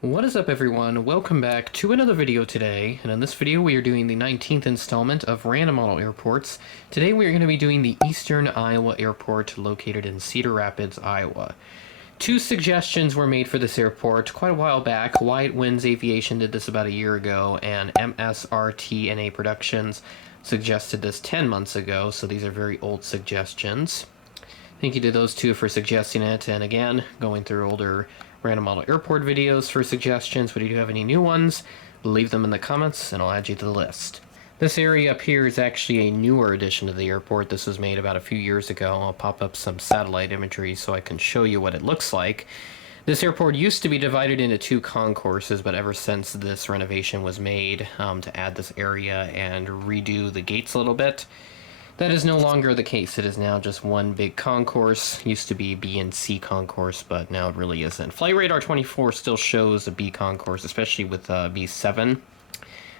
What is up, everyone? Welcome back to another video today, and in this video we are doing the 19th installment of Random Model Airports. Today we are going to be doing the Eastern Iowa Airport located in Cedar Rapids, Iowa. Two suggestions were made for this airport quite a while back. White Winds Aviation did this about a year ago, and MSRTNA Productions suggested this 10 months ago, so these are very old suggestions. Thank you to those two for suggesting it, and again, going through older Random Model Airport videos for suggestions. But if you have any new ones, leave them in the comments and I'll add you to the list. This area up here is actually a newer addition to the airport. This was made about a few years ago. I'll pop up some satellite imagery so I can show you what it looks like. This airport used to be divided into two concourses, but ever since this renovation was made to add this area and redo the gates a little bit, that is no longer the case. It is now just one big concourse. Used to be B and C concourse, but now it really isn't. Flight Radar 24 still shows a B concourse, especially with B7.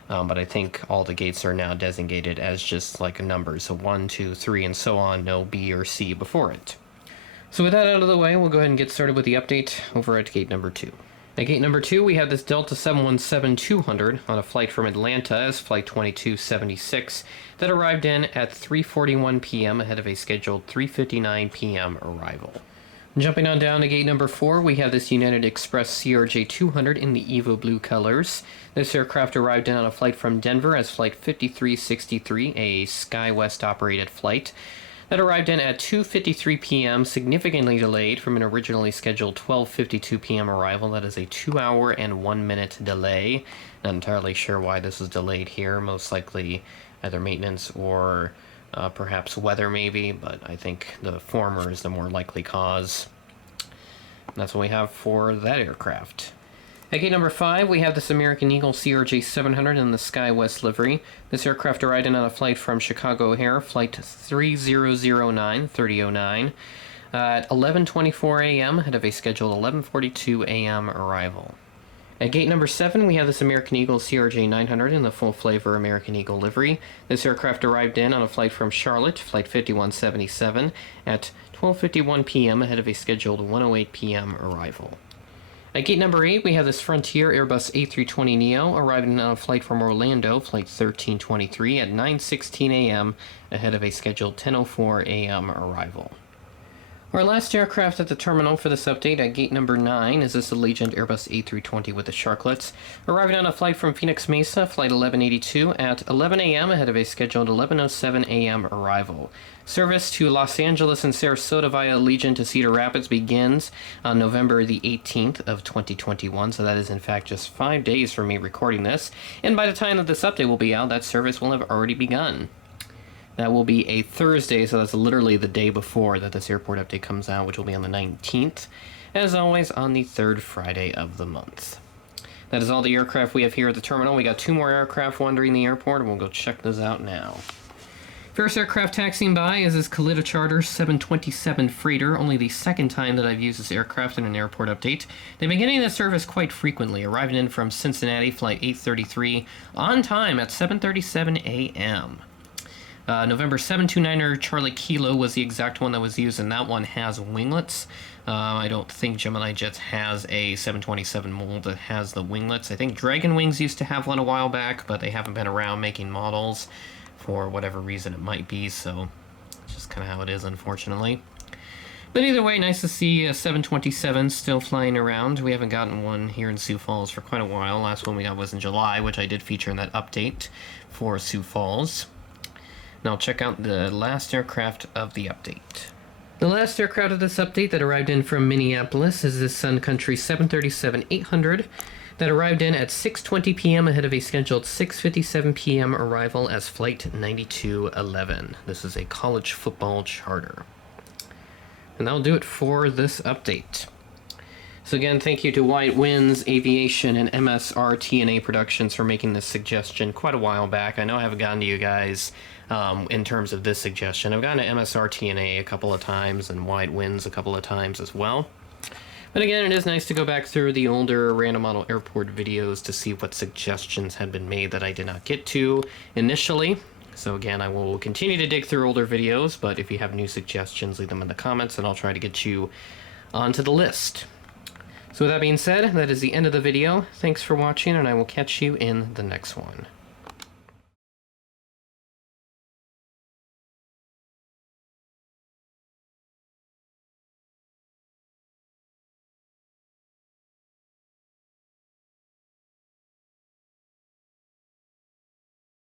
But I think all the gates are now designated as just like a number. So 1, 2, 3, and so on. No B or C before it. So with that out of the way, we'll go ahead and get started with the update over at gate number 2. At gate number 2, we have this Delta 717-200 on a flight from Atlanta as Flight 2276 that arrived in at 3:41 p.m. ahead of a scheduled 3:59 p.m. arrival. Jumping on down to gate number 4, we have this United Express CRJ-200 in the Evo Blue colors. This aircraft arrived in on a flight from Denver as Flight 5363, a SkyWest operated flight that arrived in at 2:53 p.m., significantly delayed from an originally scheduled 12:52 p.m. arrival. That is a 2-hour and 1-minute delay. Not entirely sure why this was delayed here. Most likely either maintenance or perhaps weather maybe, but I think the former is the more likely cause. And that's what we have for that aircraft. At gate number 5, we have this American Eagle CRJ-700 in the SkyWest livery. This aircraft arrived in on a flight from Chicago O'Hare, Flight 3009, at 11:24 a.m. ahead of a scheduled 11:42 a.m. arrival. At gate number 7, we have this American Eagle CRJ-900 in the full flavor American Eagle livery. This aircraft arrived in on a flight from Charlotte, Flight 5177, at 12:51 p.m. ahead of a scheduled 1:08 p.m. arrival. At gate number 8, we have this Frontier Airbus A320neo arriving on a flight from Orlando, Flight 1323, at 9:16 a.m. ahead of a scheduled 10:04 a.m. arrival. Our last aircraft at the terminal for this update at gate number 9 is this Allegiant Airbus A320 with the Sharklets, arriving on a flight from Phoenix Mesa, Flight 1182, at 11 a.m. ahead of a scheduled 11:07 a.m. arrival. Service to Los Angeles and Sarasota via Allegiant to Cedar Rapids begins on November the 18th of 2021, so that is in fact just 5 days from me recording this, and by the time that this update will be out, that service will have already begun. That will be a Thursday, so that's literally the day before that this airport update comes out, which will be on the 19th, as always on the third Friday of the month. That is all the aircraft we have here at the terminal. We got 2 more aircraft wandering the airport, and we'll go check those out now. First aircraft taxiing by is this Kalitta Charter 727 freighter, only the second time that I've used this aircraft in an airport update. They've been getting this service quite frequently, arriving in from Cincinnati, Flight 833, on time at 7:37 a.m. November 729er Charlie Kilo was the exact one that was used, and that one has winglets. I don't think Gemini Jets has a 727 mold that has the winglets. I think Dragon Wings used to have one a while back, but they haven't been around making models for whatever reason it might be, so it's just kind of how it is, unfortunately. But either way, nice to see a 727 still flying around. We haven't gotten one here in Sioux Falls for quite a while. Last one we got was in July, which I did feature in that update for Sioux Falls. Now check out the last aircraft of the update. The last aircraft of this update that arrived in from Minneapolis is this Sun Country 737-800 that arrived in at 6:20 p.m. ahead of a scheduled 6:57 p.m. arrival as Flight 9211. This is a college football charter. And that'll do it for this update. So again, thank you to White Winds Aviation and MSRTNA Productions for making this suggestion quite a while back. I know I haven't gotten to you guys in terms of this suggestion. I've gotten to MSRTNA a couple of times and White Winds a couple of times as well. But again, it is nice to go back through the older Random Model Airport videos to see what suggestions had been made that I did not get to initially. So again, I will continue to dig through older videos, but if you have new suggestions, leave them in the comments and I'll try to get you onto the list. So with that being said, that is the end of the video. Thanks for watching, and I will catch you in the next one.